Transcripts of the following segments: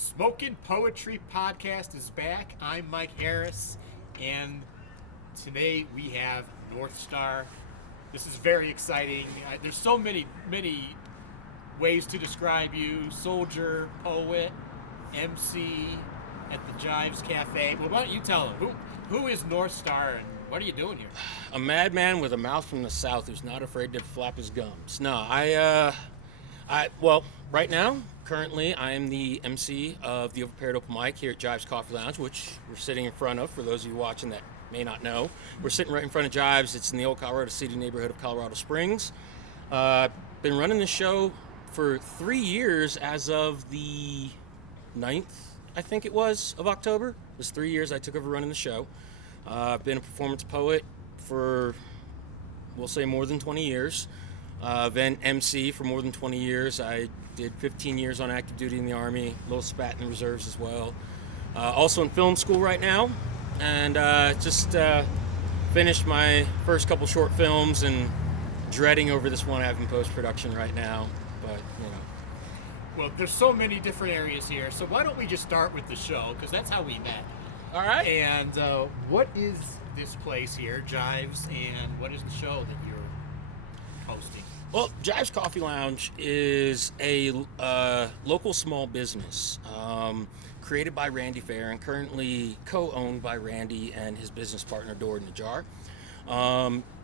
Smokin Poetry Podcast is back. I'm Mike Harris, and today we have Northstar. This is very exciting. There's so many ways to describe you: soldier, poet, MC at the Jives Cafe. Well, why don't you tell them who is Northstar and what are you doing here? A madman with a mouth from the south who's not afraid to flap his gums. No, well, right now, currently, I am the MC of the Overpaired Open Mic here at Jives Coffee Lounge, which we're sitting in front of. For those of you watching that may not know, we're sitting right in front of Jives. It's in the old Colorado City neighborhood of Colorado Springs. Been running the show for 3 years as of the 9th, I think it was, of October. It was 3 years I took over running the show. I've been a performance poet for, we'll say, more than 20 years. Then MC for more than 20 years. I did 15 years on active duty in the Army, a little spat in the reserves as well. Also in film school right now, and just finished my first couple short films and dreading over this one I have in post-production right now, but you know. Well, there's so many different areas here, so why don't we just start with the show, because that's how we met. All right. And what is this place here, Jives, and what is the show that you're hosting? Well, Jives Coffee Lounge is a local small business created by Randy Fair and currently co-owned by Randy and his business partner, Dora Najjar.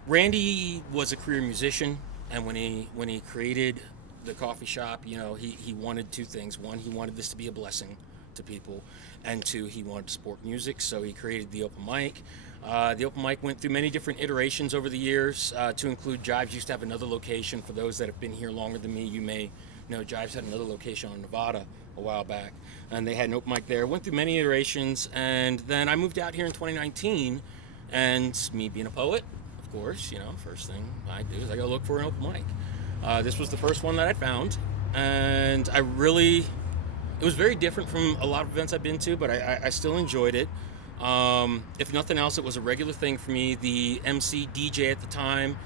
Randy was a career musician, and when he created the coffee shop, you know, he wanted two things. One, he wanted this to be a blessing to people, and two, he wanted to support music, so he created the open mic. The open mic went through many different iterations over the years, to include Jives used to have another location. For those that have been here longer than me, you may know Jives had another location on Nevada a while back, and they had an open mic there. Went through many iterations, and then I moved out here in 2019, and me being a poet, of course, you know, first thing I do is I go look for an open mic. This was the first one that I found, and it was very different from a lot of events I've been to, but I still enjoyed it. If nothing else, it was a regular thing for me. The MC DJ at the time,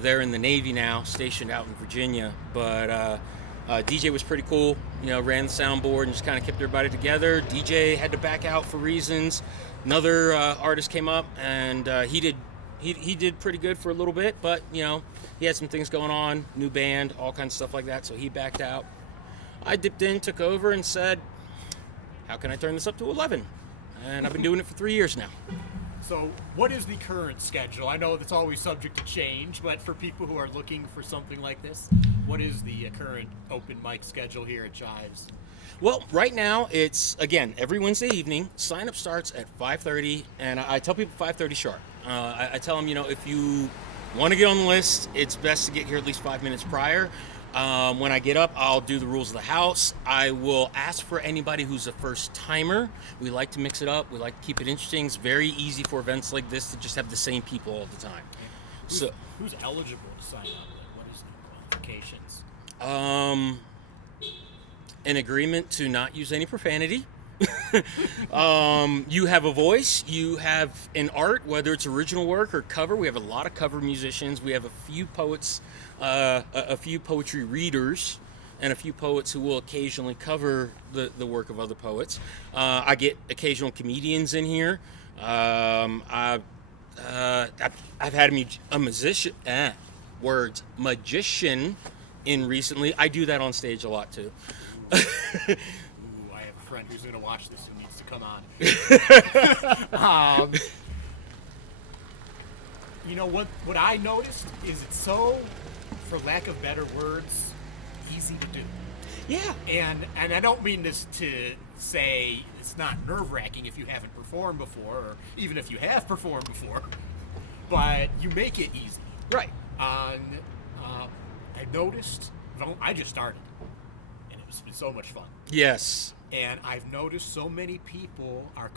they're in the Navy now, stationed out in Virginia, but DJ was pretty cool. You know, ran the soundboard and just kind of kept everybody together. DJ had to back out for reasons. Another artist came up, and he did pretty good for a little bit, but you know, he had some things going on, new band, all kinds of stuff like that, so he backed out. I dipped in, took over, and said, how can I turn this up to 11? And I've been doing it for 3 years now. So what is the current schedule? I know that's always subject to change, but for people who are looking for something like this, what is the current open mic schedule here at Jives? Well, right now it's, again, every Wednesday evening. Sign up starts at 5:30, and I tell people 5:30 sharp. I tell them, you know, if you want to get on the list, it's best to get here at least 5 minutes prior. When I get up, I'll do the rules of the house. I will ask for anybody who's a first timer. We like to mix it up. We like to keep it interesting. It's very easy for events like this to just have the same people all the time. Who's eligible to sign up? Like, what is the qualifications? An agreement to not use any profanity. You have a voice, you have an art, whether it's original work or cover. We have a lot of cover musicians. We have a few poets, a few poetry readers, and a few poets who will occasionally cover the work of other poets. I get occasional comedians in here. I've had a magician in recently. I do that on stage a lot too. I have a friend who's going to watch this and needs to come on. You know what I noticed is it's so, for lack of better words, easy to do. Yeah. And I don't mean this to say it's not nerve-wracking if you haven't performed before, or even if you have performed before, but you make it easy. Right. I noticed, I just started, and it's been so much fun. Yes. And I've noticed so many people are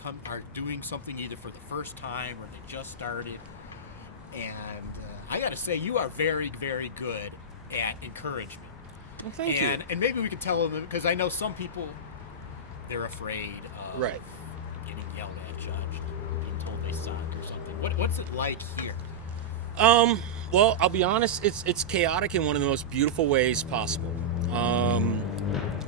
doing something either for the first time or they just started. And I got to say, you are very, very good at encouragement. Well, thank you. And maybe we could tell them, because I know some people, they're afraid of getting yelled at, judged, being told they suck or something. What's it like here? Well, I'll be honest, it's chaotic in one of the most beautiful ways possible.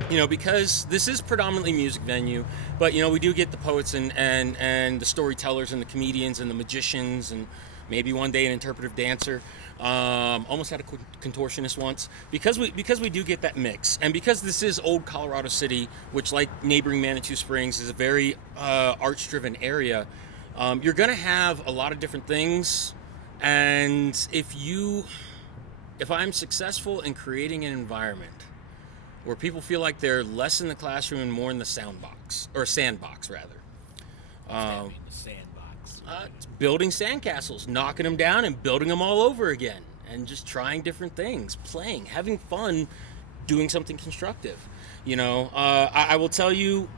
because this is predominantly music venue, but we do get the poets and the storytellers and the comedians and the magicians and maybe one day an interpretive dancer. Almost had a contortionist once, because we do get that mix, and because this is old Colorado City, which, like neighboring Manitou Springs, is a very arts-driven area. You're gonna have a lot of different things, and if I'm successful in creating an environment where people feel like they're less in the classroom and more in the sandbox rather. The sandbox. Building sandcastles, knocking them down and building them all over again, and just trying different things, playing, having fun, doing something constructive. I will tell you,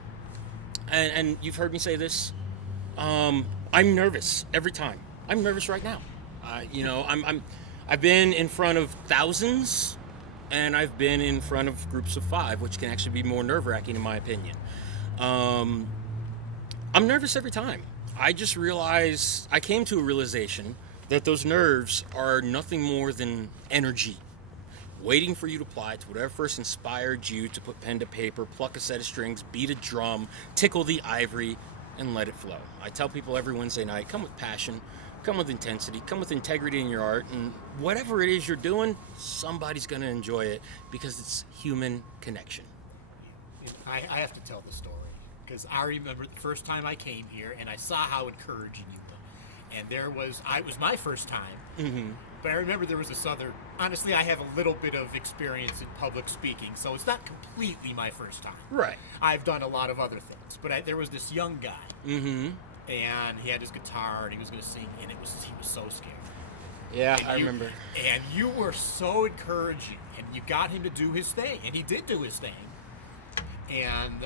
and you've heard me say this, I'm nervous every time. I'm nervous right now. I've been in front of thousands, and I've been in front of groups of 5, which can actually be more nerve-wracking in my opinion. I'm nervous every time. I came to a realization that those nerves are nothing more than energy, waiting for you to apply to whatever first inspired you to put pen to paper, pluck a set of strings, beat a drum, tickle the ivory, and let it flow. I tell people every Wednesday night, come with passion, come with intensity, come with integrity in your art, and whatever it is you're doing, somebody's going to enjoy it, because it's human connection. I have to tell the story, because I remember the first time I came here and I saw how encouraging you were. And it was my first time, but I remember there was this other, honestly, I have a little bit of experience in public speaking, so it's not completely my first time. Right. I've done a lot of other things, but there was this young guy, and he had his guitar, and he was going to sing, and he was so scared. Yeah, I remember. And you were so encouraging, and you got him to do his thing, and he did do his thing. And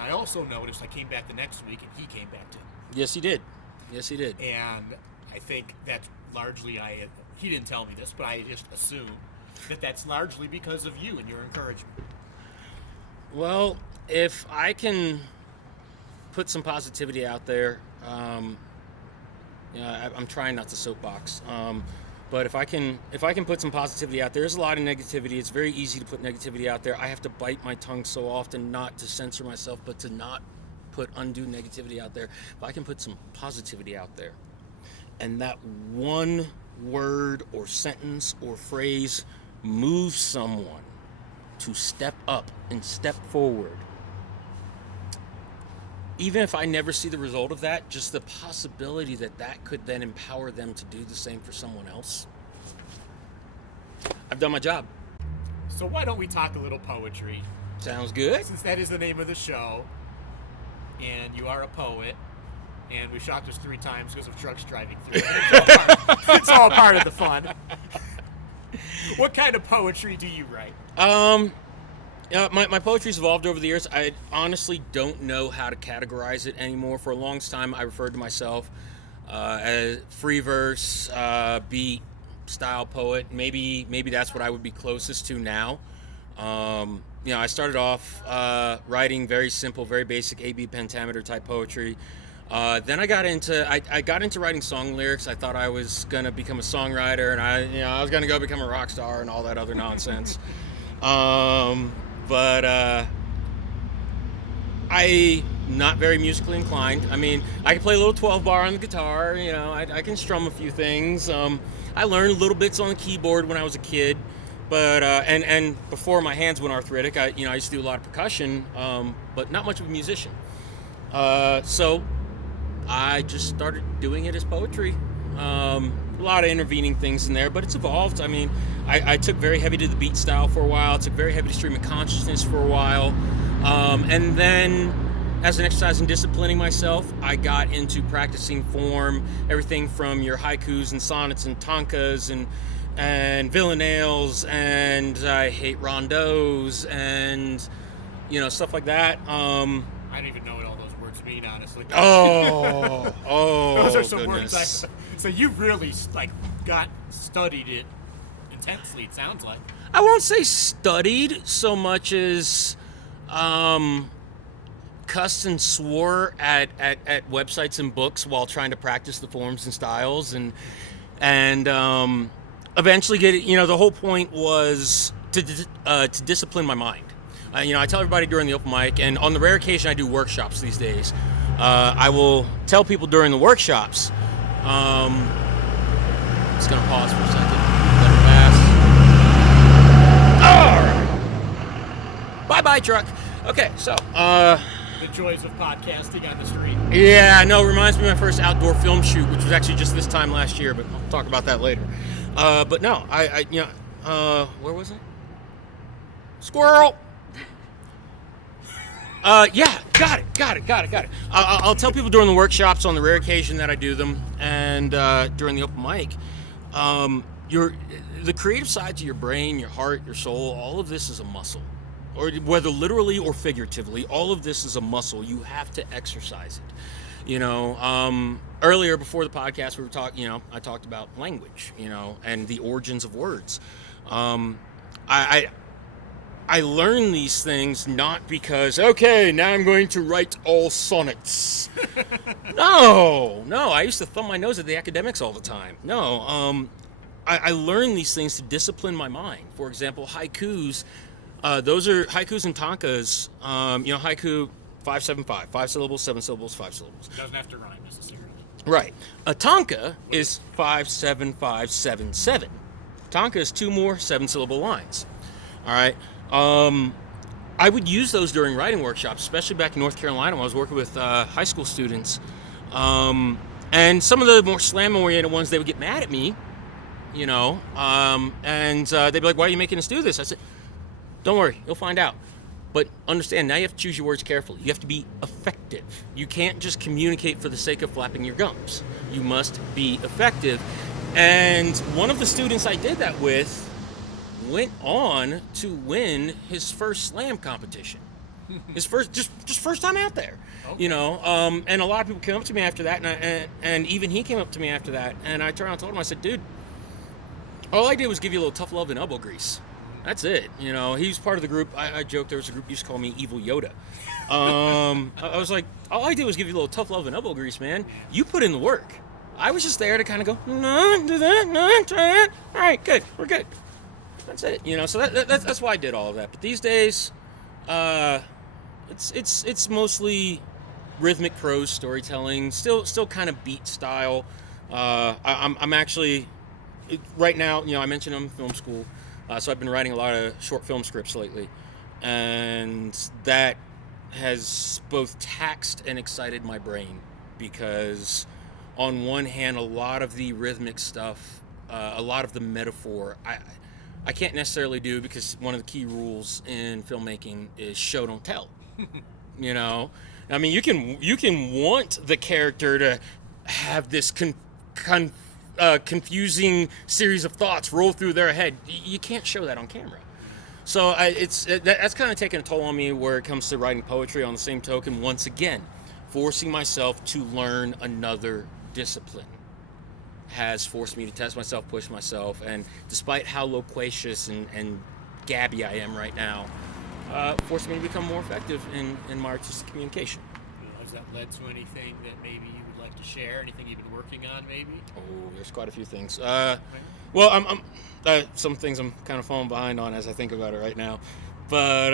I also noticed, I came back the next week, and he came back too. Yes, he did. And I think that's largely, he didn't tell me this, but I just assume that that's largely because of you and your encouragement. Well, if I can put some positivity out there, I'm trying not to soapbox, but if I can put some positivity out there, there's a lot of negativity. It's very easy to put negativity out there. I have to bite my tongue so often, not to censor myself, but to not put undue negativity out there. If I can put some positivity out there, and that one word or sentence or phrase moves someone to step up and step forward, even if I never see the result of that, just the possibility that could then empower them to do the same for someone else, I've done my job. So why don't we talk a little poetry? Sounds good. Since that is the name of the show, and you are a poet, and we shot this 3 times because of trucks driving through. It's all part of the fun. What kind of poetry do you write? My poetry's evolved over the years. I honestly don't know how to categorize it anymore. For a long time, I referred to myself as free verse, beat style poet. Maybe that's what I would be closest to now. I started off writing very simple, very basic A-B pentameter type poetry. Then I got into writing song lyrics. I thought I was gonna become a songwriter, and I was gonna go become a rock star and all that other nonsense. But I'm not very musically inclined. I mean, I can play a little 12-bar on the guitar. I can strum a few things. I learned little bits on the keyboard when I was a kid. But and before my hands went arthritic, I used to do a lot of percussion, but not much of a musician. So I just started doing it as poetry. A lot of intervening things in there, but it's evolved. I mean, I took very heavy to the beat style for a while, took very heavy to stream of consciousness for a while, and then as an exercise in disciplining myself, I got into practicing form, everything from your haikus and sonnets and tankas and villanelles, and I hate rondos and stuff like that. I don't even know what all those words mean, honestly. Oh, those are some goodness. words. So you really studied it intensely. It sounds like. I won't say studied so much as cussed and swore at websites and books while trying to practice the forms and styles, and eventually get it. The whole point was to discipline my mind, I tell everybody during the open mic, and on the rare occasion I do workshops these days. I will tell people during the workshops. Just gonna pause for a second. Let it pass. All right. Bye, truck. Okay, so The joys of podcasting on the street. yeah, no, it reminds me of my first outdoor film shoot, which was actually just this time last year, but I'll talk about that later. But no, where was it? Squirrel. Yeah, got it. I'll tell people during the workshops on the rare occasion that I do them, and during the open mic, the creative sides of your brain, your heart, your soul, all of this is a muscle. Or whether literally or figuratively, all of this is a muscle. You have to exercise it. Earlier before the podcast, we were talking. I talked about language. And the origins of words. I learned these things not because now I'm going to write all sonnets. No. I used to thumb my nose at the academics all the time. No. I learned these things to discipline my mind. For example, haikus. Those are haikus and tankas. Haiku 5-7-5, 5 syllables, 7 syllables, 5 syllables. It doesn't have to rhyme necessarily. Right. A tanka is 5-7-5-7-7. Tanka is 2 more 7-syllable lines. All right. I would use those during writing workshops, especially back in North Carolina when I was working with high school students. And some of the more slam-oriented ones, they would get mad at me, and they'd be like, "Why are you making us do this?" I said, "Don't worry, you'll find out. But understand, now you have to choose your words carefully. You have to be effective. You can't just communicate for the sake of flapping your gums. You must be effective." And one of the students I did that with went on to win his first slam competition. His first time out there. Okay. And a lot of people came up to me after that, and even he came up to me after that, and I turned around and told him, I said, "Dude, all I did was give you a little tough love and elbow grease. That's it." He was part of the group. I joked there was a group used to call me Evil Yoda. I was like, all I did was give you a little tough love and elbow grease, man. You put in the work. I was just there to kind of go, no, do that, no, try that. All right, good, we're good. That's it. So that's why I did all of that. But these days, it's mostly rhythmic prose storytelling, still kind of beat style. I'm actually right now. I mentioned I'm in film school. So I've been writing a lot of short film scripts lately, and that has both taxed and excited my brain because on one hand, a lot of the rhythmic stuff, a lot of the metaphor, I can't necessarily do because one of the key rules in filmmaking is show don't tell. I mean, you can want the character to have this confusing series of thoughts roll through their head. You can't show that on camera. So that's kind of taken a toll on me where it comes to writing poetry. On the same token, once again, forcing myself to learn another discipline has forced me to test myself, push myself, and despite how loquacious and gabby I am right now, forced me to become more effective in my artistic communication. Has that led to anything that maybe you would like to share? Anything you've been working on, maybe? Oh, there's quite a few things. Well, I'm some things I'm kind of falling behind on as I think about it right now. But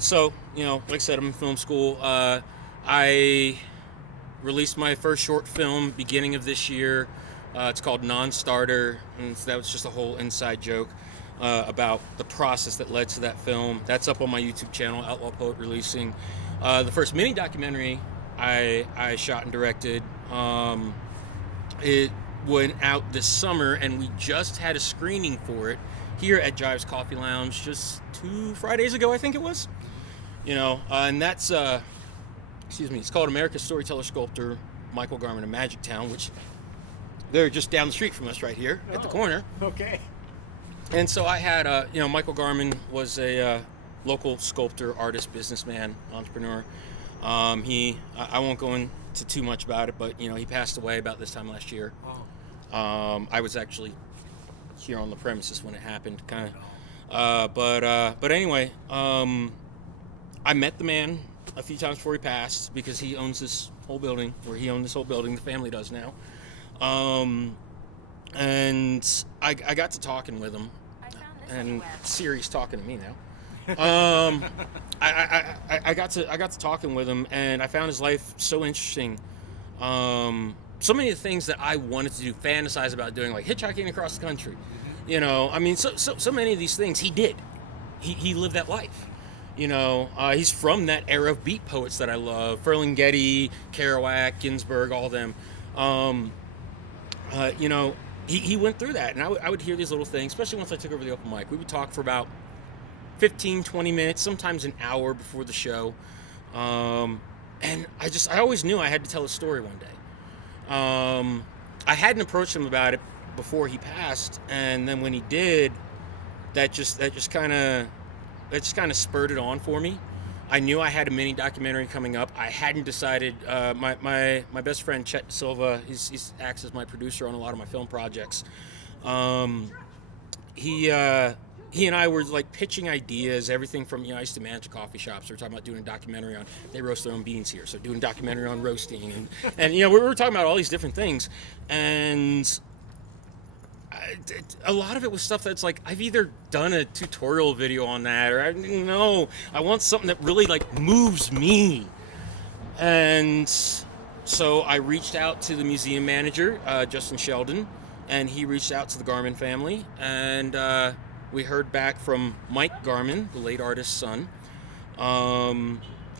so like I said, I'm in film school. I released my first short film beginning of this year. It's called Non-Starter, and that was just a whole inside joke about the process that led to that film. That's up on my YouTube channel, Outlaw Poet Releasing. The first mini documentary I shot and directed, it went out this summer, and we just had a screening for it here at Jive's Coffee Lounge just 2 Fridays ago, I think it was. And that's it's called America's Storyteller Sculptor Michael Garman of Magic Town, which they're just down the street from us right here at the corner. Okay. And so I had Michael Garman was a local sculptor, artist, businessman, entrepreneur. I won't go into too much about it, but he passed away about this time last year. I was actually here on the premises when it happened, kind of. But anyway, I met the man a few times before he passed because he owns this whole building, the family does now. And I got to talking with him, and Siri's talking to me now. I got to talking with him, and I found his life so interesting. So many of the things that I wanted to do, fantasize about doing, like hitchhiking across the country. I mean, so many of these things he did. He lived that life. He's from that era of beat poets that I love: Ferlinghetti, Kerouac, Ginsberg, all of them. He went through that, and I would hear these little things, especially once I took over the open mic. We would talk for about 15, 20 minutes, sometimes an hour before the show. And I always knew I had to tell a story one day. I hadn't approached him about it before he passed, and then when he did, that just kind of spurred it on for me. I knew I had a mini documentary coming up. I hadn't decided. My best friend Chet Silva, he acts as my producer on a lot of my film projects. He and I were like pitching ideas, everything from, I used to manage coffee shops. We were talking about doing a documentary on, they roast their own beans here, so doing a documentary on roasting, and we were talking about all these different things, and a lot of it was stuff that's like, I've either done a tutorial video on that, or I want something that really like moves me. And so I reached out to the museum manager, Justin Sheldon, and he reached out to the Garmin family, and we heard back from Mike Garmin, the late artist's son,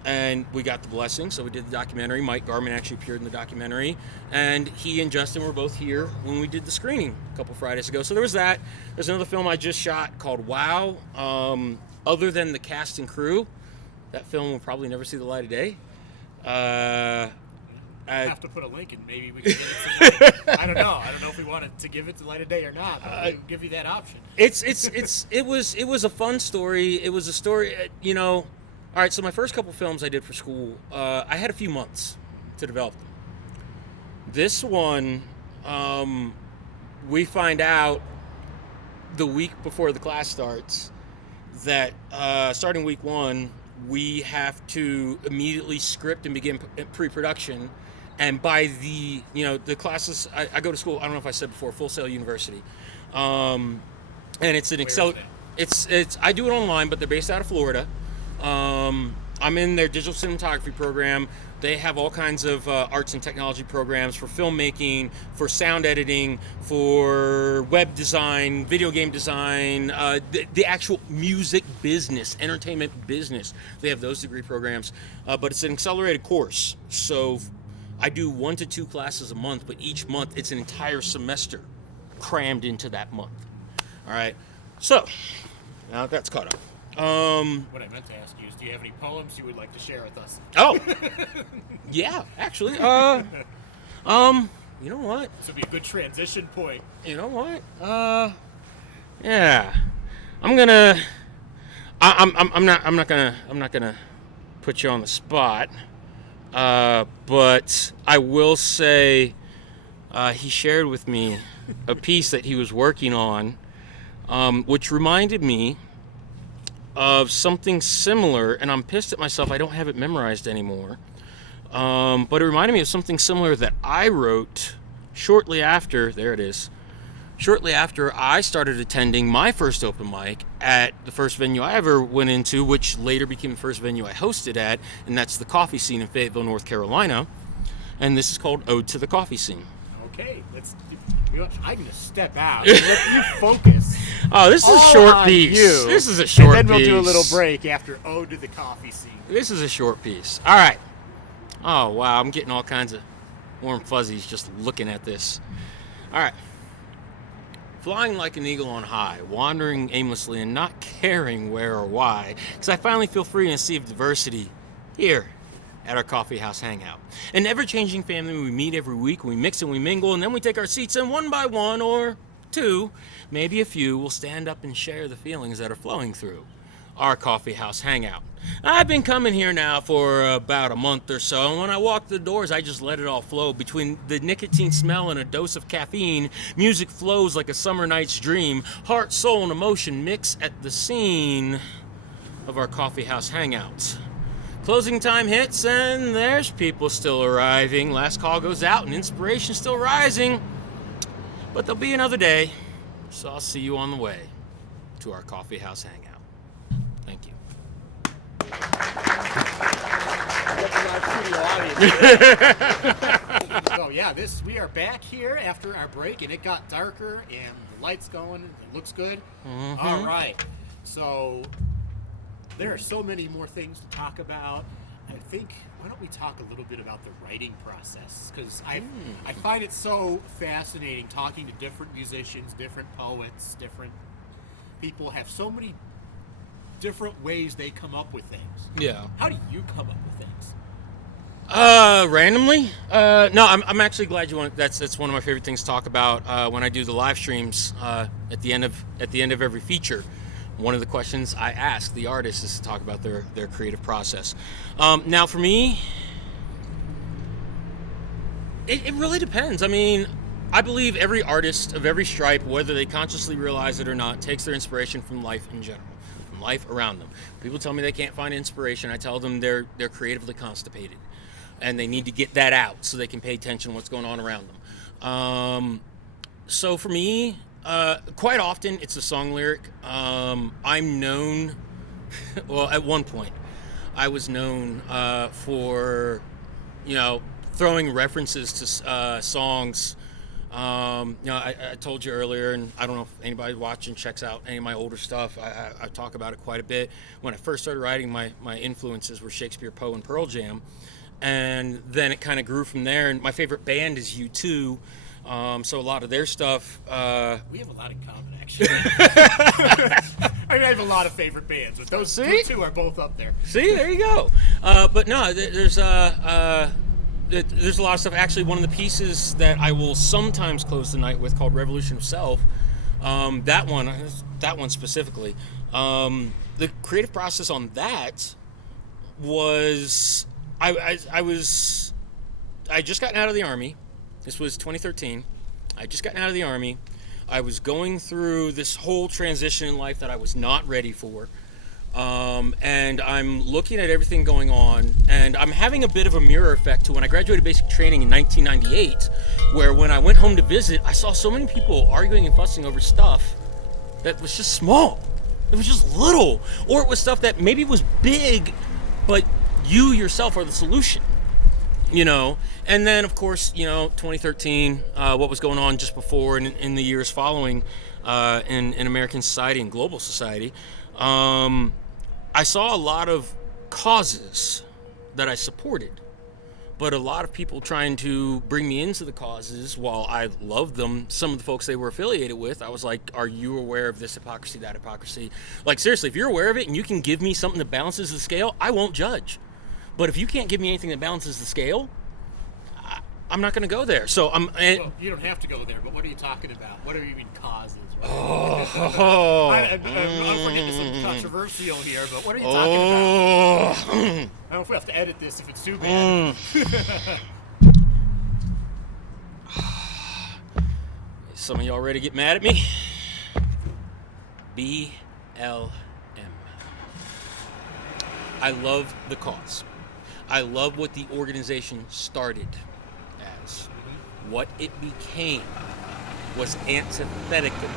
and we got the blessing, so we did the documentary. Mike Garmin actually appeared in the documentary, and he and Justin were both here when we did the screening a couple Fridays ago. So there was that. There's another film I just shot called Wow. Other than the cast and crew, that film will probably never see the light of day. I have to put a link in. Maybe we can give it to I don't know if we wanted to give it to light of day or not, but we'll give you that option. It was a fun story. It was a story, all right, so my first couple films I did for school, I had a few months to develop them. This one, we find out the week before the class starts that starting week 1, we have to immediately script and begin pre-production. And by the classes, I go to school, I don't know if I said before, Full Sail University. And it's an it's I do it online, but they're based out of Florida. I'm in their digital cinematography program. They have all kinds of arts and technology programs for filmmaking, for sound editing, for web design, video game design, the actual music business, entertainment business. They have those degree programs, but it's an accelerated course. So I do 1 to 2 classes a month, but each month it's an entire semester crammed into that month. All right, so now that's caught up. What I meant to ask you is, do you have any poems you would like to share with us? Oh, yeah, actually. You know what? This would be a good transition point. You know what? Yeah. I'm not gonna put you on the spot. But I will say, he shared with me a piece that he was working on, which reminded me of something similar, and I'm pissed at myself I don't have it memorized anymore. But it reminded me of something similar that I wrote shortly after I started attending my first open mic at the first venue I ever went into, which later became the first venue I hosted at, and that's the Coffee Scene in Fayetteville, North Carolina. And this is called Ode to the Coffee Scene. Okay, I'm going to step out and let you focus. Oh, this is a short piece. This is a short piece. And then we'll do a little break after Ode to the Coffee Scene. This is a short piece. All right. Oh, wow, I'm getting all kinds of warm fuzzies just looking at this. All right. Flying like an eagle on high, wandering aimlessly and not caring where or why, because I finally feel free in a sea of diversity here at our coffee house hangout. An ever-changing family we meet every week, we mix and we mingle, and then we take our seats, and one by one, or 2, maybe a few, will stand up and share the feelings that are flowing through our coffee house hangout. I've been coming here now for about a month or so, and when I walk the doors, I just let it all flow. Between the nicotine smell and a dose of caffeine, music flows like a summer night's dream. Heart, soul, and emotion mix at the scene of our coffee house hangout. Closing time hits, and there's people still arriving. Last call goes out, and inspiration still rising. But there'll be another day, so I'll see you on the way to our coffee house hangout. Thank you. audience. So yeah, we are back here after our break, and it got darker, and the lights going. It looks good. Mm-hmm. All right. So there are so many more things to talk about. I think, why don't we talk a little bit about the writing process? Because I find it so fascinating talking to different musicians, different poets, different people have so many different ways they come up with things. Yeah. How do you come up with things? Randomly? No, I'm actually glad you want. That's one of my favorite things to talk about when I do the live streams at the end of every feature. One of the questions I ask the artists is to talk about their creative process. Now, for me, it really depends. I mean, I believe every artist of every stripe, whether they consciously realize it or not, takes their inspiration from life in general, from life around them. People tell me they can't find inspiration. I tell them they're creatively constipated, and they need to get that out so they can pay attention to what's going on around them. So for me, quite often it's a song lyric. I'm known, well, at one point, I was known for, throwing references to songs. I told you earlier, and I don't know if anybody watching checks out any of my older stuff. I talk about it quite a bit. When I first started writing, my influences were Shakespeare, Poe, and Pearl Jam. And then it kind of grew from there. And my favorite band is U2. So a lot of their stuff. We have a lot in common, actually. I have a lot of favorite bands, but those two are both up there. See, there you go. But no, there's a lot of stuff. Actually, one of the pieces that I will sometimes close the night with, called Revolution of Self. That one specifically. The creative process on that was I just gotten out of the Army. This was 2013. I just gotten out of the Army. I was going through this whole transition in life that I was not ready for. And I'm looking at everything going on, and I'm having a bit of a mirror effect to when I graduated basic training in 1998, where when I went home to visit, I saw so many people arguing and fussing over stuff that was just small. It was just little. Or it was stuff that maybe was big, but you yourself are the solution. And then of course, 2013, what was going on just before and in the years following in American society and global society, I saw a lot of causes that I supported, but a lot of people trying to bring me into the causes. While I loved them, some of the folks they were affiliated with, I was like, are you aware of this hypocrisy, that hypocrisy? Like, seriously, if you're aware of it and you can give me something that balances the scale, I won't judge. But if you can't give me anything that balances the scale, I'm not going to go there. So well, you don't have to go there, but what are you talking about? What are you mean causes? I'm getting some controversial here, but what are you talking about? I don't know if we have to edit this if it's too bad. Some of y'all ready to get mad at me? BLM. I love the cause. I love what the organization started as. What it became was antithetical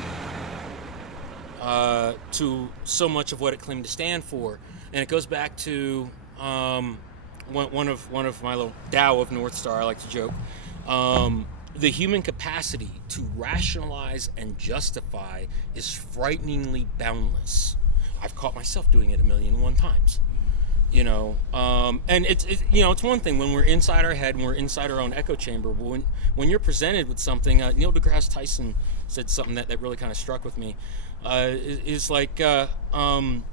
to so much of what it claimed to stand for. And it goes back to one of my little Tao of Northstar, I like to joke. The human capacity to rationalize and justify is frighteningly boundless. I've caught myself doing it 1,000,001 times. And it's one thing when we're inside our head and we're inside our own echo chamber. But when you're presented with something, Neil deGrasse Tyson said something that really kind of struck with me. Is like one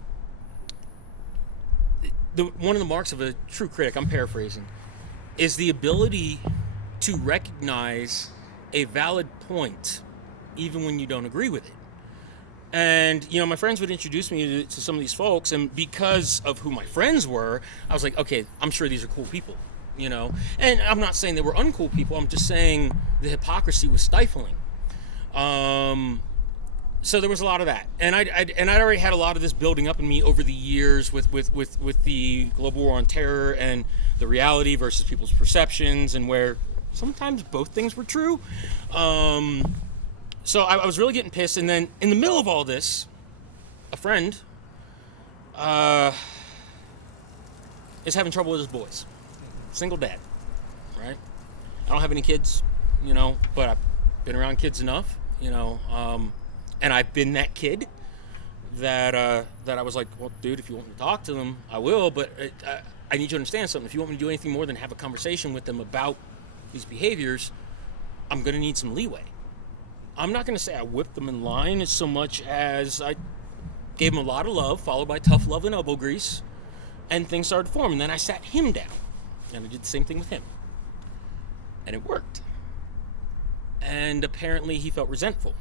of the marks of a true critic, I'm paraphrasing, is the ability to recognize a valid point even when you don't agree with it. And, my friends would introduce me to some of these folks, and because of who my friends were, I was like, okay, I'm sure these are cool people, And I'm not saying they were uncool people, I'm just saying the hypocrisy was stifling. So there was a lot of that. And I'd already had a lot of this building up in me over the years with the global war on terror and the reality versus people's perceptions, and where sometimes both things were true. So I was really getting pissed, and then in the middle of all this, a friend is having trouble with his boys. single dad, right? I don't have any kids, but I've been around kids enough, and I've been that kid that I was like, well, dude, if you want me to talk to them, I will, but I need you to understand something. If you want me to do anything more than have a conversation with them about these behaviors, I'm going to need some leeway. I'm not going to say I whipped them in line as so much as I gave them a lot of love, followed by tough love and elbow grease, and things started to form. And then I sat him down, and I did the same thing with him. And it worked. And apparently he felt resentful,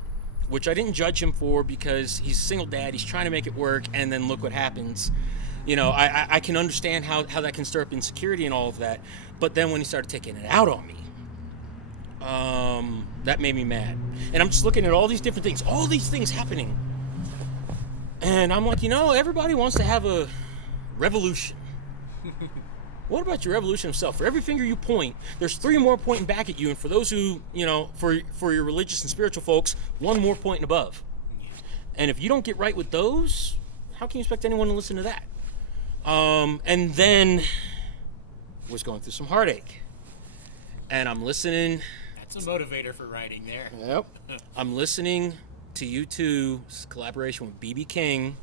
which I didn't judge him for because he's a single dad, he's trying to make it work, and then look what happens. I can understand how that can stir up insecurity and all of that, but then when he started taking it out on me, that made me mad. And I'm just looking at all these different things, all these things happening. And I'm like, everybody wants to have a revolution. What about your revolution of self? For every finger you point, there's 3 more pointing back at you. And for those who, for your religious and spiritual folks, 1 more pointing above. And if you don't get right with those, how can you expect anyone to listen to that? And then was going through some heartache. And I'm listening. That's a motivator for writing there. Yep. I'm listening to U2's collaboration with B.B. King,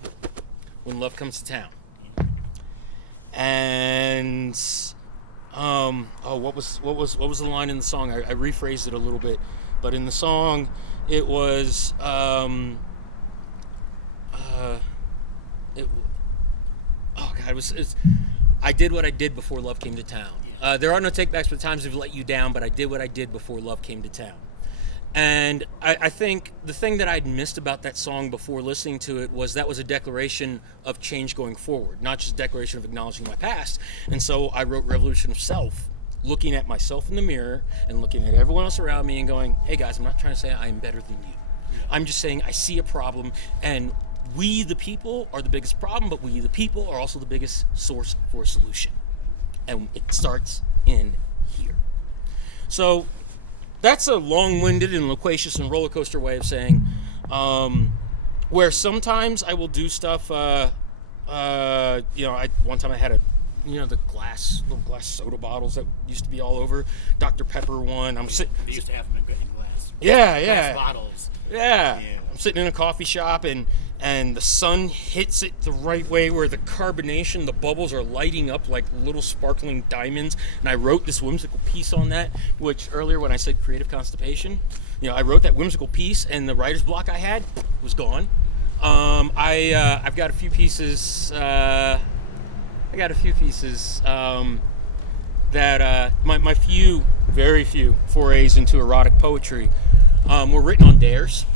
When Love Comes to Town. And what was the line in the song? I rephrased it a little bit, but in the song it was I did what I did before love came to town. There are no takebacks for the times I've let you down, but I did what I did before love came to town. And I think the thing that I'd missed about that song before listening to it was that was a declaration of change going forward, not just a declaration of acknowledging my past. And so I wrote Revolution of Self, looking at myself in the mirror and looking at everyone else around me and going, hey guys, I'm not trying to say I'm better than you. I'm just saying I see a problem, and we the people are the biggest problem, but we the people are also the biggest source for a solution. And it starts in here. So that's a long-winded and loquacious and roller coaster way of saying where sometimes I will do stuff. One time I had the little glass soda bottles that used to be all over. Dr. Pepper one. They used to have them in glass. Yeah. Glass bottles. Yeah. I'm sitting in a coffee shop and the sun hits it the right way where the carbonation, the bubbles are lighting up like little sparkling diamonds. And I wrote this whimsical piece on that, which earlier when I said creative constipation, I wrote that whimsical piece and the writer's block I had was gone. I've got a few pieces. That my very few forays into erotic poetry were written on dares.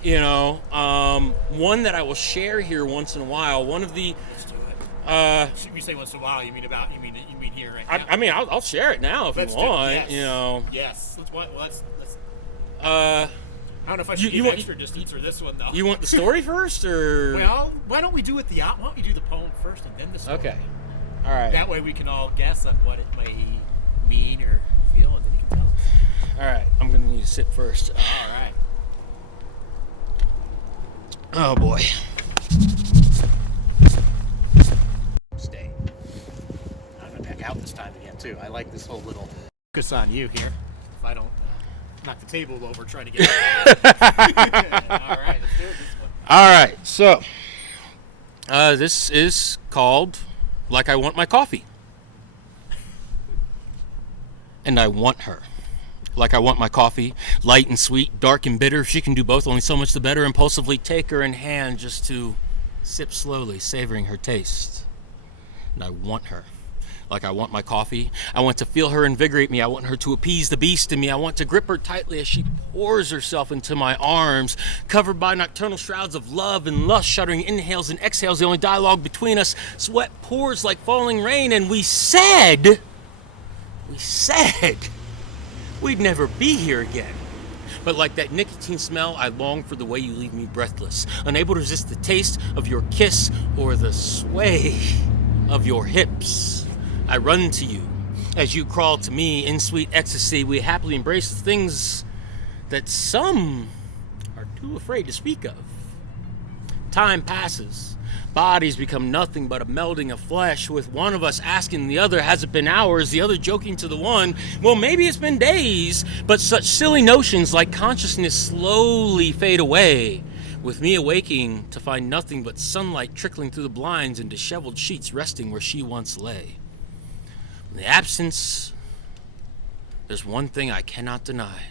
One that I will share here once in a while. One of the you say once in a while, you mean here right now? I'll share it now if you want. Yes. Let's. I don't know if I should give extra distance or this one though. You want the story first, or? Well, why don't we do it why don't you do the poem first and then the story? Okay. All right. That way we can all guess on what it may mean or feel, and then you can tell us. All right. I'm gonna need to sit first. All right. Oh boy. Stay. I'm gonna back out this time again too. I like this whole little focus on you here. If I don't knock the table over trying to get out. All right, let's do it this one. All right, so this is called Like I Want My Coffee. And I want her. Like I want my coffee, light and sweet, dark and bitter. She can do both, only so much the better. Impulsively take her in hand just to sip slowly, savoring her taste. And I want her. Like I want my coffee. I want to feel her invigorate me. I want her to appease the beast in me. I want to grip her tightly as she pours herself into my arms, covered by nocturnal shrouds of love and lust, shuddering inhales and exhales, the only dialogue between us. Sweat pours like falling rain, and we said we'd never be here again. But like that nicotine smell, I long for the way you leave me breathless, unable to resist the taste of your kiss or the sway of your hips. I run to you as you crawl to me in sweet ecstasy. We happily embrace the things that some are too afraid to speak of. Time passes. Bodies become nothing but a melding of flesh, with one of us asking the other, has it been hours? The other joking to the one, well, maybe it's been days. But such silly notions like consciousness slowly fade away, with me awaking to find nothing but sunlight trickling through the blinds and disheveled sheets resting where she once lay. In the absence, there's one thing I cannot deny.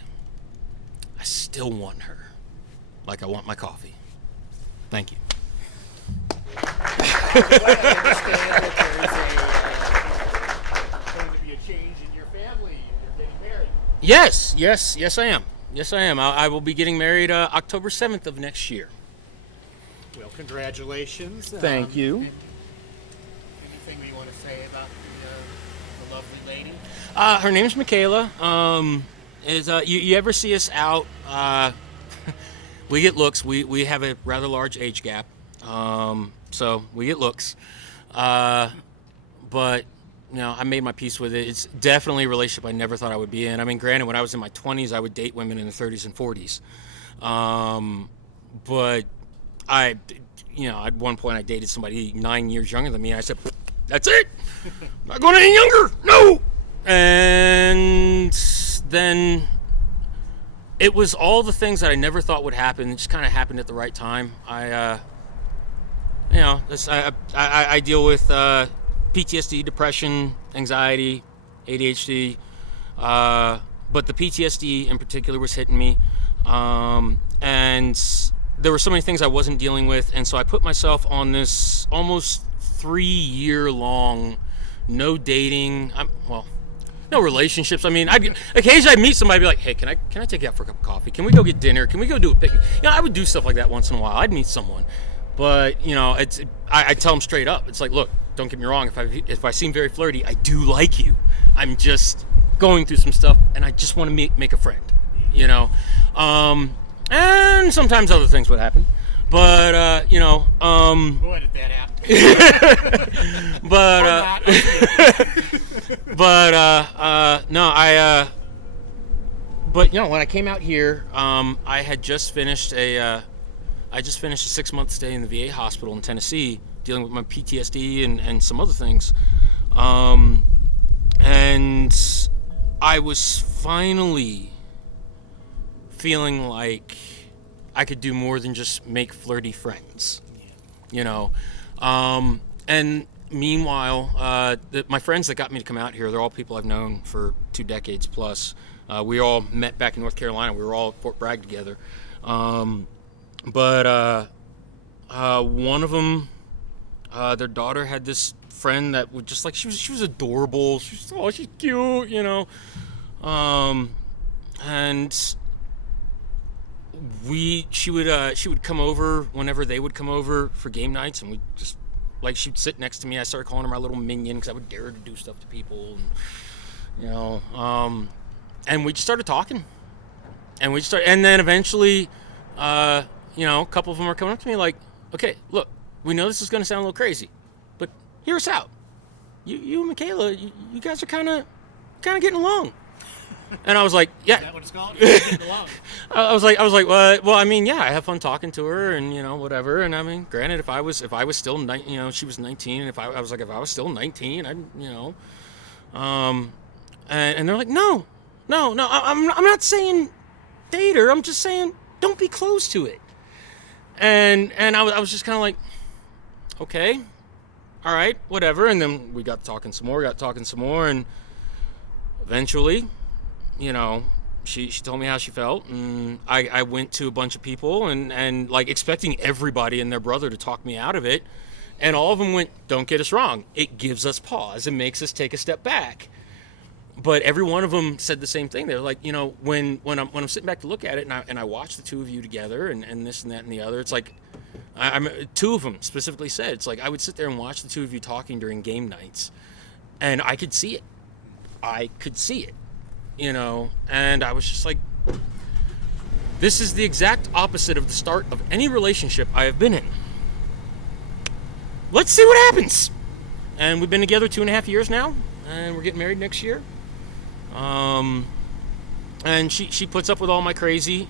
I still want her, like I want my coffee. Thank you. I'm glad I understand that there's going to be a change in your family. You're getting married. Yes, I am. Yes, I am. I will be getting married October 7th of next year. Well, congratulations. Thank you. Anything we want to say about the lovely lady? Her name's Michaela. You ever see us out? We get looks. We have a rather large age gap. So we get looks. But, I made my peace with it. It's definitely a relationship I never thought I would be in. I mean, granted, when I was in my 20s, I would date women in their 30s and 40s. But at one point I dated somebody 9 years younger than me. I said, that's it. I'm not going any younger. No. And then it was all the things that I never thought would happen. It just kind of happened at the right time. I deal with PTSD, depression, anxiety, ADHD, but the PTSD in particular was hitting me, and there were so many things I wasn't dealing with, and so I put myself on this almost 3-year-long no dating, no relationships. I mean, occasionally I'd meet somebody and be like, hey, can I take you out for a cup of coffee? Can we go get dinner? Can we go do a picnic? I would do stuff like that once in a while. I'd meet someone. But, I tell them straight up. It's like, look, don't get me wrong. If I seem very flirty, I do like you. I'm just going through some stuff, and I just want to make a friend, And sometimes other things would happen. But, We'll edit that out. When I came out here, I had just finished a 6-month stay in the VA hospital in Tennessee, dealing with my PTSD and some other things. And I was finally feeling like I could do more than just make flirty friends, And meanwhile, my friends that got me to come out here, they're all people I've known for 2 decades plus. We all met back in North Carolina. We were all at Fort Bragg together. But one of them, their daughter had this friend that would just she was adorable. She's cute, and she would come over whenever they would come over for game nights, and we just she'd sit next to me. I started calling her my little minion because I would dare her to do stuff to people, and and we just started talking, and then eventually, a couple of them are coming up to me like, okay, look, we know this is going to sound a little crazy, but hear us out. You and Michaela, you guys are kind of getting along. And I was like, yeah. Is that what it's called? Getting along. I was like, well, I mean, yeah, I have fun talking to her, and whatever. And I mean, granted, if I was still, she was 19, and if I was still 19, I'd, and they're like, no, I'm not saying date her. I'm just saying don't be close to it. And I was just kind of like, okay, all right, whatever. And then we got talking some more, and eventually, she told me how she felt, and I went to a bunch of people and expecting everybody and their brother to talk me out of it, and all of them went, don't get us wrong, it gives us pause and makes us take a step back. But every one of them said the same thing. They're like, when I'm sitting back to look at it, and I watch the two of you together, and this and that and the other, it's like, I'm two of them specifically said, it's like I would sit there and watch the two of you talking during game nights, and I could see it. And I was just like, this is the exact opposite of the start of any relationship I have been in. Let's see what happens. And we've been together 2.5 years now, and we're getting married next year. And she puts up with all my crazy.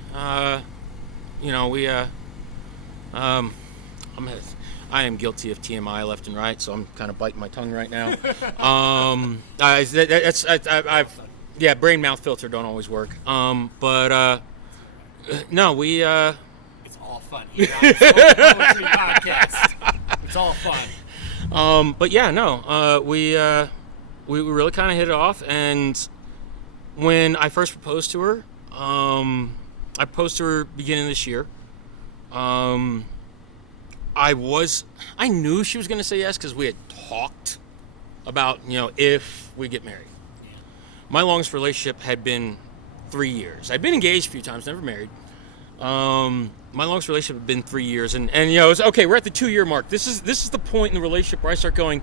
I am guilty of TMI left and right, so I'm kind of biting my tongue right now. Yeah, brain mouth filter don't always work. No, we. It's all fun here on the Smokin Poetry Podcast. It's all fun. But yeah, no, we really kind of hit it off, and when I first proposed to her, I proposed to her beginning of this year. I knew she was going to say yes because we had talked about, if we get married. Yeah. My longest relationship had been 3 years. I'd been engaged a few times, never married. My longest relationship had been 3 years, and it was okay. We're at the 2-year mark. This is the point in the relationship where I start going,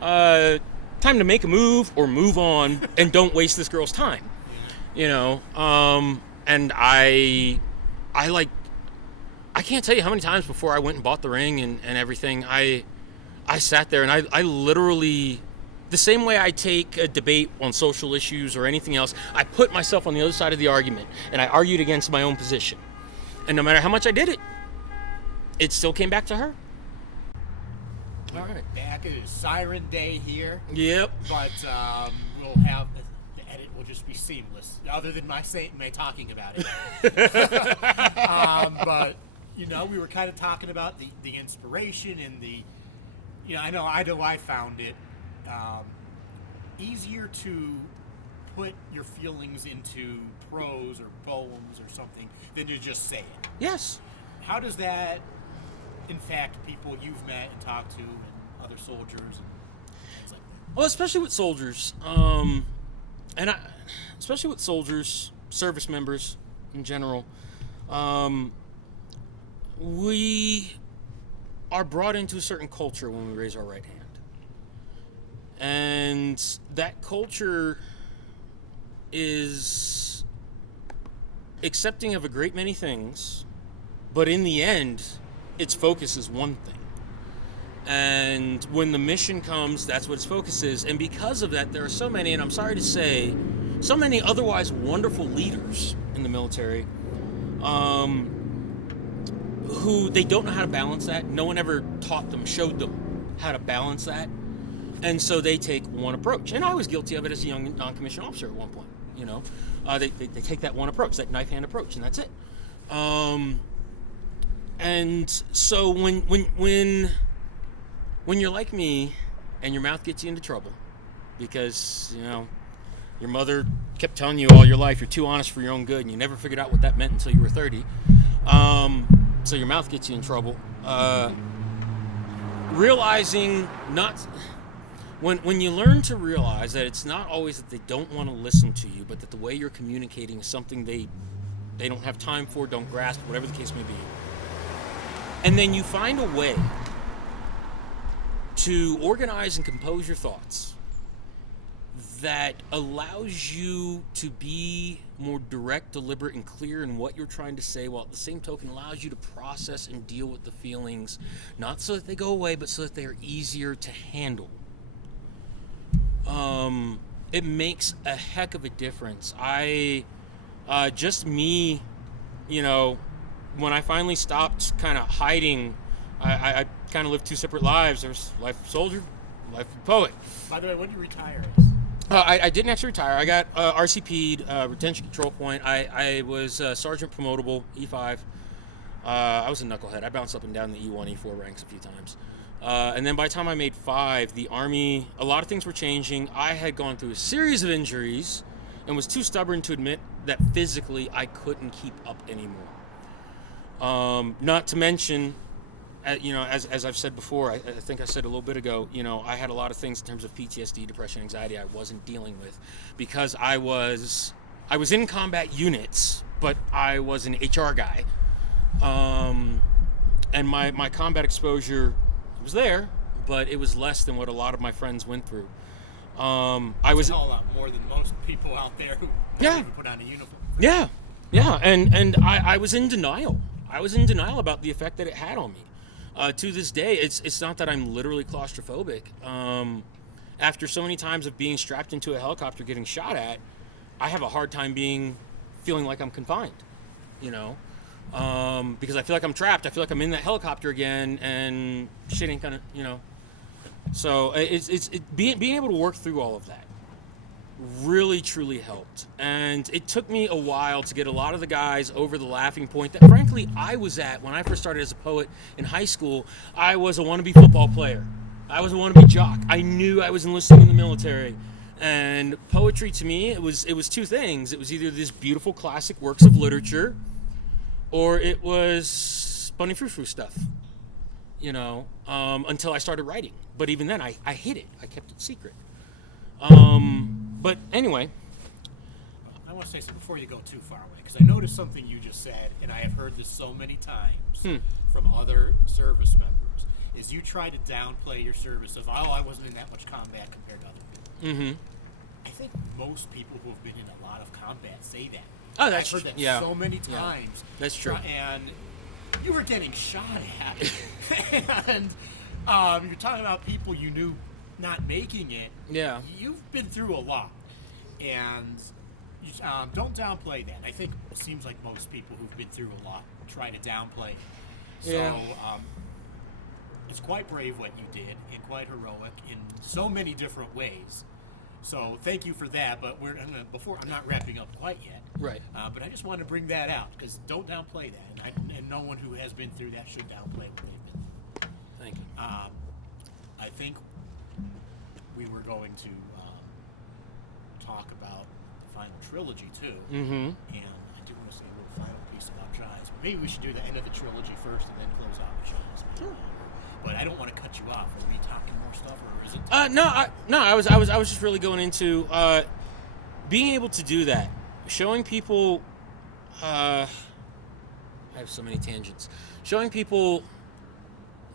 time to make a move or move on, and don't waste this girl's time. And I can't tell you how many times before I went and bought the ring and everything, I sat there and I literally, the same way I take a debate on social issues or anything else, I put myself on the other side of the argument and I argued against my own position. And no matter how much I did it still came back to her. All right. Back. It is Siren Day here. Yep. But we'll have the edit will just be seamless, other than my talking about it. But we were kind of talking about the inspiration and I know I found it easier to put your feelings into prose or poems or something than to just say it. Yes. How does that impact people you've met and talked to and other soldiers and things like that? Well, especially with soldiers, especially with soldiers, service members in general, we are brought into a certain culture when we raise our right hand. And that culture is accepting of a great many things, but in the end, its focus is one thing. And when the mission comes, that's what its focus is. And because of that, there are so many, and I'm sorry to say, so many otherwise wonderful leaders in the military who they don't know how to balance that. No one ever taught them, showed them how to balance that. And so they take one approach. And I was guilty of it as a young non-commissioned officer at one point. They take that one approach, that knife hand approach, and that's it. And so when you're like me and your mouth gets you into trouble because, your mother kept telling you all your life you're too honest for your own good and you never figured out what that meant until you were 30. So your mouth gets you in trouble. Realizing when you learn to realize that it's not always that they don't want to listen to you, but that the way you're communicating is something they don't have time for, don't grasp, whatever the case may be. And then you find a way to organize and compose your thoughts that allows you to be more direct, deliberate, and clear in what you're trying to say, while at the same token allows you to process and deal with the feelings, not so that they go away, but so that they are easier to handle. It makes a heck of a difference. Just me, when I finally stopped kind of hiding, I kind of lived two separate lives. There's life of soldier, life of poet. By the way, when did you retire? I didn't actually retire. I got RCP'd, retention control point. I was sergeant promotable, E5. I was a knucklehead. I bounced up and down the E1, E4 ranks a few times. And then by the time I made 5, the Army, a lot of things were changing. I had gone through a series of injuries and was too stubborn to admit that physically I couldn't keep up anymore. Not to mention, as I've said before, I think I said a little bit ago, I had a lot of things in terms of PTSD, depression, anxiety I wasn't dealing with because I was in combat units, but I was an HR guy. And my combat exposure was there, but it was less than what a lot of my friends went through. I was a lot more than most people out there who even put on a uniform. Yeah, and I was in denial. I was in denial about the effect that it had on me. To this day, it's not that I'm literally claustrophobic. After so many times of being strapped into a helicopter getting shot at, I have a hard time feeling like I'm confined, because I feel like I'm trapped. I feel like I'm in that helicopter again, and shit ain't gonna, So it's being able to work through all of that really truly helped, and it took me a while to get a lot of the guys over the laughing point that frankly I was at when I first started as a poet in high school. I was a wannabe football player. I was a wannabe jock. I knew I was enlisting in the military, and poetry to me it was two things. It was either these beautiful classic works of literature, or it was bunny frou-frou stuff, until I started writing. But even then I hid it. I kept it secret. But anyway, I want to say something before you go too far away, because I noticed something you just said, and I have heard this so many times from other service members, is you try to downplay your service of, I wasn't in that much combat compared to other people. Mm-hmm. I think most people who have been in a lot of combat say that. Oh, that's I've heard that yeah. so many times. Yeah, that's true. And you were getting shot at. And you're talking about people you knew not making it. Yeah. You've been through a lot, and you, don't downplay that. I think it seems like most people who've been through a lot try to downplay. So Yeah. it's quite brave what you did, and quite heroic in so many different ways. So thank you for that. But I'm not wrapping up quite yet. Right. But I just wanted to bring that out, because don't downplay that, and no one who has been through that should downplay what they've been through. Thank you. I think we were going to talk about the final trilogy too, Mm-hmm. and I do want to say a little final piece about Chives. But maybe we should do the end of the trilogy first and then close out with Chives. Sure. But I don't want to cut you off. Are we talking more stuff, or is it? I was just really going into being able to do that, showing people. I have so many tangents. Showing people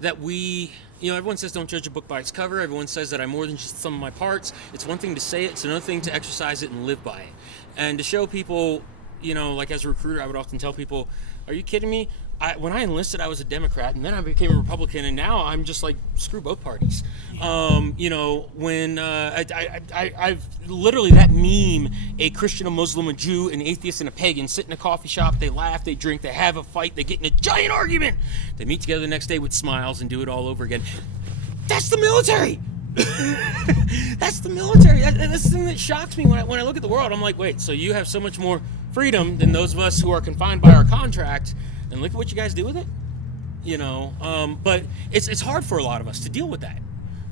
that everyone says don't judge a book by its cover. Everyone says that I'm more than just some of my parts. It's one thing to say it. It's another thing to exercise it and live by it. And to show people, like as a recruiter, I would often tell people, are you kidding me? When I enlisted, I was a Democrat, and then I became a Republican, and now I'm just like, screw both parties. When I've literally that meme, a Christian, a Muslim, a Jew, an atheist, and a pagan sit in a coffee shop, they laugh, they drink, they have a fight, they get in a giant argument. They meet together the next day with smiles and do it all over again. That's the military! That's the military. That's the thing that shocks me when I look at the world. I'm like, wait, so you have so much more freedom than those of us who are confined by our contract, and look at what you guys do with it, but it's hard for a lot of us to deal with that,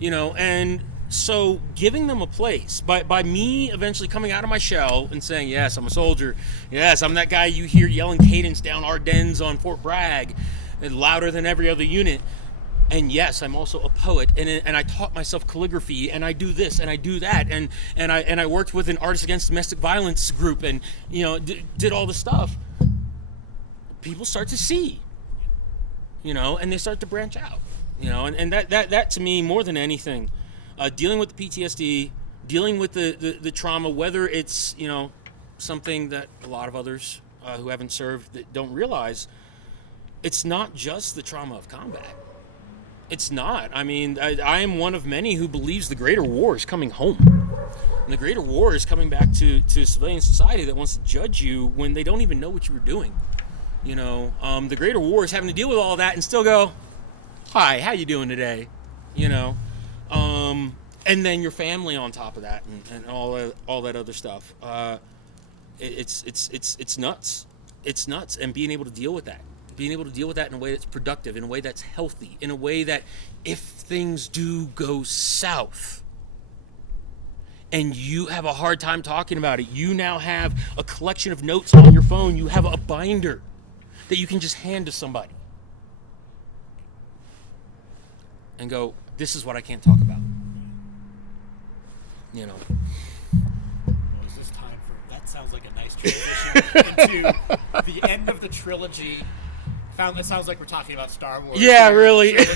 and so giving them a place by me eventually coming out of my shell and saying, yes, I'm a soldier, yes, I'm that guy you hear yelling cadence down Ardennes on Fort Bragg, and louder than every other unit. And yes, I'm also a poet, and I taught myself calligraphy, and I do this, and I do that, and I worked with an Artists Against Domestic Violence group, and did all the stuff. People start to see, and they start to branch out, and that to me, more than anything, dealing with the PTSD, dealing with the trauma, whether it's something that a lot of others who haven't served that don't realize, it's not just the trauma of combat. It's not. I mean, I am one of many who believes the greater war is coming home. And the greater war is coming back to civilian society that wants to judge you when they don't even know what you were doing. The greater war is having to deal with all of that and still go, hi, how you doing today? And then your family on top of that and all that other stuff. It's nuts. It's nuts. And being able to deal with that. Being able to deal with that in a way that's productive, in a way that's healthy, in a way that if things do go south and you have a hard time talking about it, you now have a collection of notes on your phone. You have a binder that you can just hand to somebody and go, this is what I can't talk about. Well, is this time for, that sounds like a nice transition into the end of the trilogy. It sounds like we're talking about Star Wars. Yeah, really. But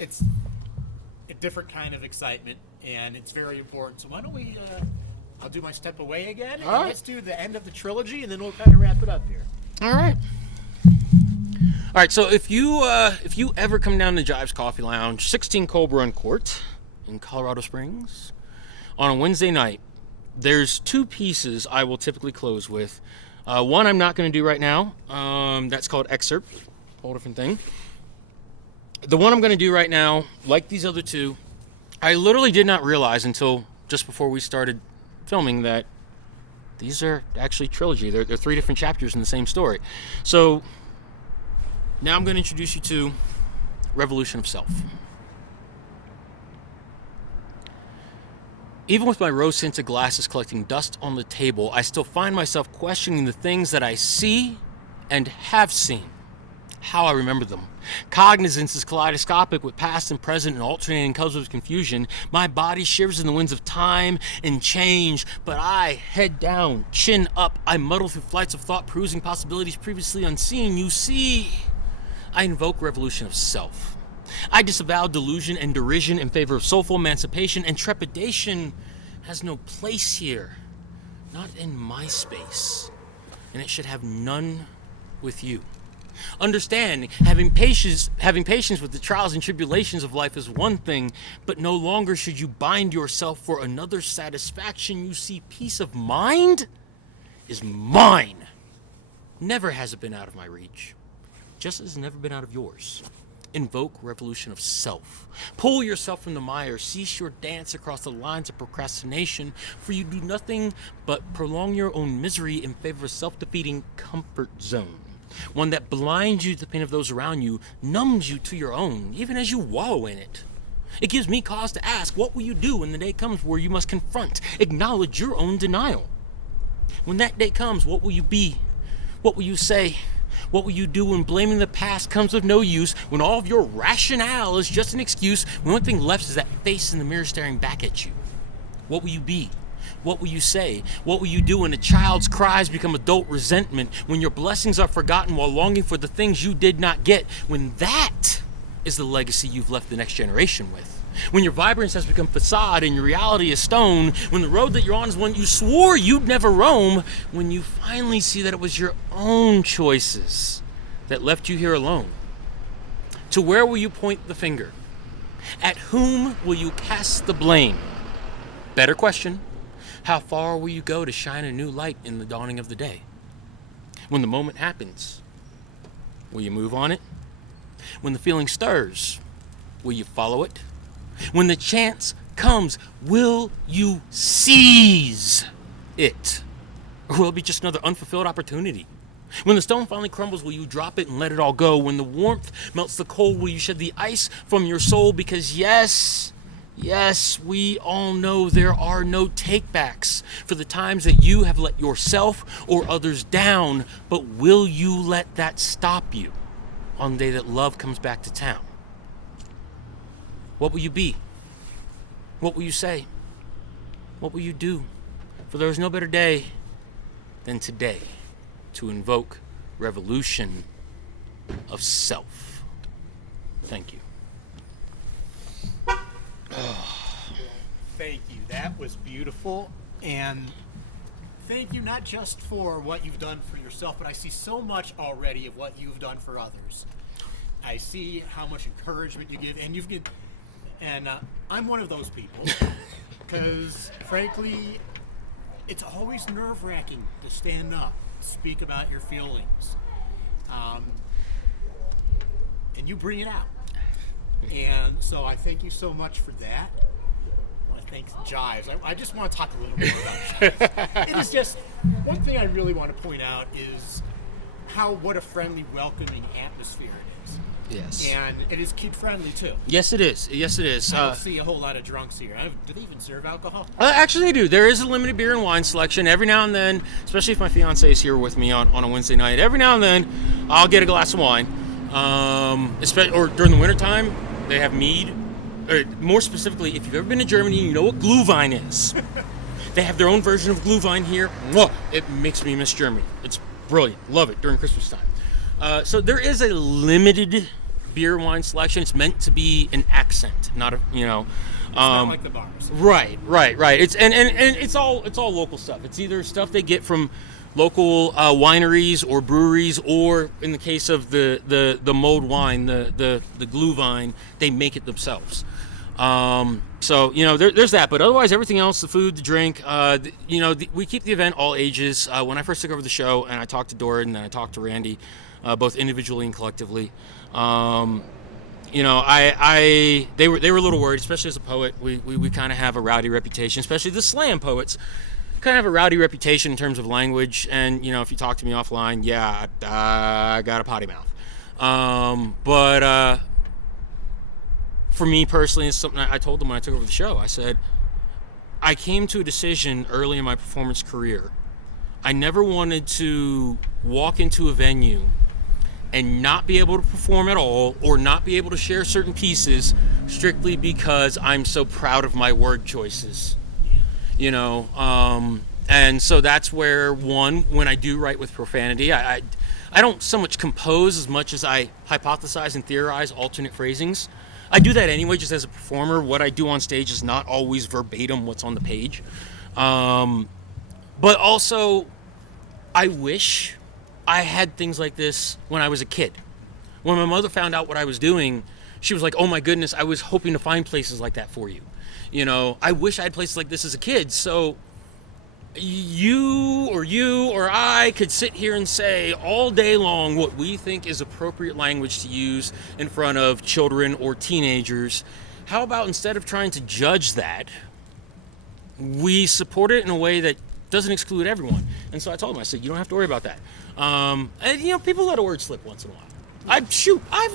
it's a different kind of excitement, and it's very important. So why don't we, I'll do my step away again, and let's do the end of the trilogy, and then we'll kind of wrap it up here. All right, so if you ever come down to Jive's Coffee Lounge, 16 Cold Run Court in Colorado Springs, on a Wednesday night, there's two pieces I will typically close with. One I'm not going to do right now. That's called Excerpt. Whole different thing. The one I'm going to do right now, like these other two, I literally did not realize until just before we started filming that these are actually trilogy. They're 3 different chapters in the same story. So now I'm going to introduce you to Revolution of Self. Even with my rose-tinted glasses collecting dust on the table, I still find myself questioning the things that I see and have seen, how I remember them. Cognizance is kaleidoscopic with past and present and alternating colors of confusion. My body shivers in the winds of time and change, but I, head down, chin up, I muddle through flights of thought, perusing possibilities previously unseen. You see, I invoke revolution of self. I disavow delusion and derision in favor of soulful emancipation, and trepidation has no place here, not in my space, and it should have none with you. Understand, having patience with the trials and tribulations of life is one thing, but no longer should you bind yourself for another's satisfaction. You see, peace of mind is mine. Never has it been out of my reach, just as it's never been out of yours. Invoke revolution of self. Pull yourself from the mire. Cease your dance across the lines of procrastination, for you do nothing but prolong your own misery in favor of self-defeating comfort zone. One that blinds you to the pain of those around you, numbs you to your own, even as you wallow in it. It gives me cause to ask, what will you do when the day comes where you must confront, acknowledge your own denial? When that day comes, what will you be? What will you say? What will you do when blaming the past comes of no use, when all of your rationale is just an excuse, when one thing left is that face in the mirror staring back at you? What will you be? What will you say? What will you do when a child's cries become adult resentment, when your blessings are forgotten while longing for the things you did not get, when that is the legacy you've left the next generation with? When your vibrance has become facade and your reality is stone, when the road that you're on is one you swore you'd never roam, when you finally see that it was your own choices that left you here alone. To where will you point the finger? At whom will you cast the blame? Better question, how far will you go to shine a new light in the dawning of the day? When the moment happens, will you move on it? When the feeling stirs, will you follow it? When the chance comes, will you seize it? Or will it be just another unfulfilled opportunity? When the stone finally crumbles, will you drop it and let it all go? When the warmth melts the cold, will you shed the ice from your soul? Because yes, we all know there are no takebacks for the times that you have let yourself or others down, but will you let that stop you on the day that love comes back to town? What will you be? What will you say? What will you do? For there is no better day than today to invoke revolution of self. Thank you. Thank you. That was beautiful. And thank you not just for what you've done for yourself, but I see so much already of what you've done for others. I see how much encouragement you give, and I'm one of those people, because frankly, it's always nerve-wracking to stand up, speak about your feelings, and you bring it out. And so I thank you so much for that. I want to thank Jives. I just want to talk a little more about Jives. It is just, one thing I really want to point out is what a friendly, welcoming atmosphere it is. Yes. And it is kid-friendly, too. Yes, it is. Yes, it is. I don't see a whole lot of drunks here. Do they even serve alcohol? Actually, they do. There is a limited beer and wine selection. Every now and then, especially if my fiance is here with me on a Wednesday night, every now and then, I'll get a glass of wine. Or during the wintertime, they have mead. Or more specifically, if you've ever been to Germany, you know what Glühwein is. They have their own version of Glühwein here. Mwah! It makes me miss Germany. It's brilliant. Love it during Christmas time. So there is a limited beer wine selection. It's meant to be an accent, not a It's not like the bars. Right. It's and it's all local stuff. It's either stuff they get from local wineries or breweries, or in the case of the mulled wine, the Glühwein, they make it themselves. So, there's that. But otherwise, everything else, the food, the drink, we keep the event all ages. When I first took over the show and I talked to Doran and then I talked to Randy, both individually and collectively, they were a little worried, especially as a poet. We kind of have a rowdy reputation, especially the slam poets. Kind of have a rowdy reputation in terms of language. And, if you talk to me offline, yeah, I got a potty mouth. But for me personally, it's something I told them when I took over the show. I said, I came to a decision early in my performance career. I never wanted to walk into a venue and not be able to perform at all or not be able to share certain pieces strictly because I'm so proud of my word choices. And so that's where, when I do write with profanity, I don't so much compose as much as I hypothesize and theorize alternate phrasings. I do that anyway, just as a performer. What I do on stage is not always verbatim what's on the page. But also, I wish I had things like this when I was a kid. When my mother found out what I was doing, she was like, oh my goodness, I was hoping to find places like that for you. I wish I had places like this as a kid. So you or I could sit here and say all day long what we think is appropriate language to use in front of children or teenagers. How about instead of trying to judge that, we support it in a way that doesn't exclude everyone? And so I told him, I said, you don't have to worry about that. And people let a word slip once in a while. I've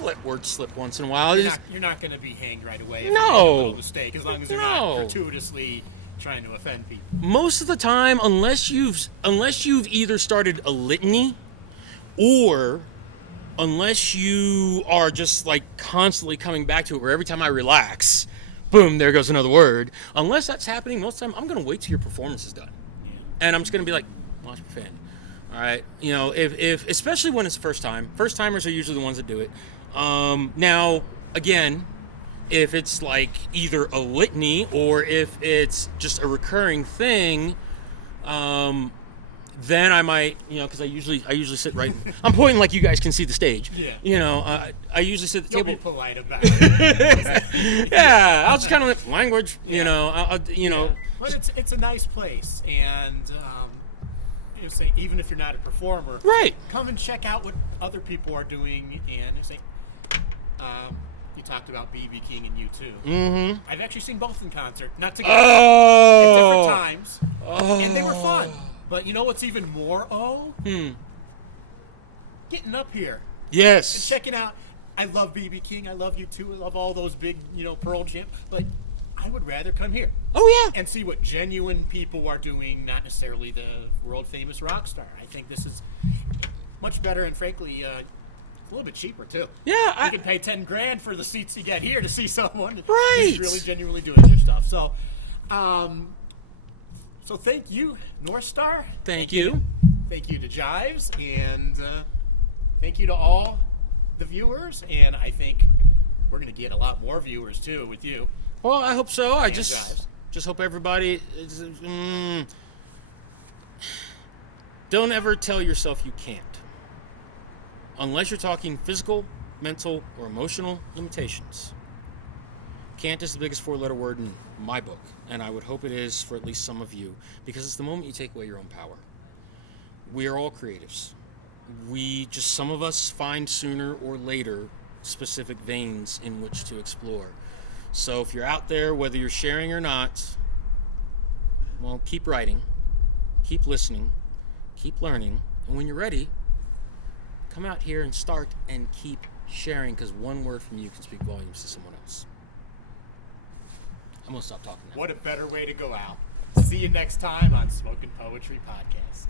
let words slip once in a while. You're not going to be hanged right away if No. you make a little mistake, as long as you're not gratuitously trying to offend people. Most of the time, unless you've either started a litany or unless you are just like constantly coming back to it, where every time I relax, boom, there goes another word. Unless that's happening, most of the time I'm going to wait till your performance is done. And I'm just going to be like, watch profanity. All right, if especially when it's the first time. First timers are usually the ones that do it. Now, again, if it's like either a litany or if it's just a recurring thing, then I might, because I usually sit right. I'm pointing like you guys can see the stage. Yeah. I usually sit at the Don't table. be polite about it. Yeah, I'll just kind of language. But it's a nice place, and say even if you're not a performer, right? Come and check out what other people are doing, and say. You talked about B.B. King and U2. Mm-hmm. I've actually seen both in concert, not together, at different times, and they were fun. But you know what's even more? Getting up here, yes, and checking out. I love B.B. King. I love U2. I love all those big, Pearl Jam. But I would rather come here. Oh yeah, and see what genuine people are doing, not necessarily the world famous rock star. I think this is much better, and frankly. A little bit cheaper too. Yeah, you can pay $10,000 for the seats you get here to see someone who's really genuinely doing their stuff. So, so thank you, Northstar. Thank you. Thank you to Jives, and thank you to all the viewers. And I think we're going to get a lot more viewers too with you. Well, I hope so. I Jives. just hope everybody. Don't ever tell yourself you can't. Unless you're talking physical, mental, or emotional limitations. Can't is the biggest four-letter word in my book, and I would hope it is for at least some of you, because it's the moment you take away your own power. We are all creatives. Some of us find sooner or later specific veins in which to explore. So if you're out there, whether you're sharing or not, well, keep writing, keep listening, keep learning, and when you're ready, come out here and start and keep sharing, because one word from you can speak volumes to someone else. I'm going to stop talking now. What a better way to go out. See you next time on Smokin' Poetry Podcast.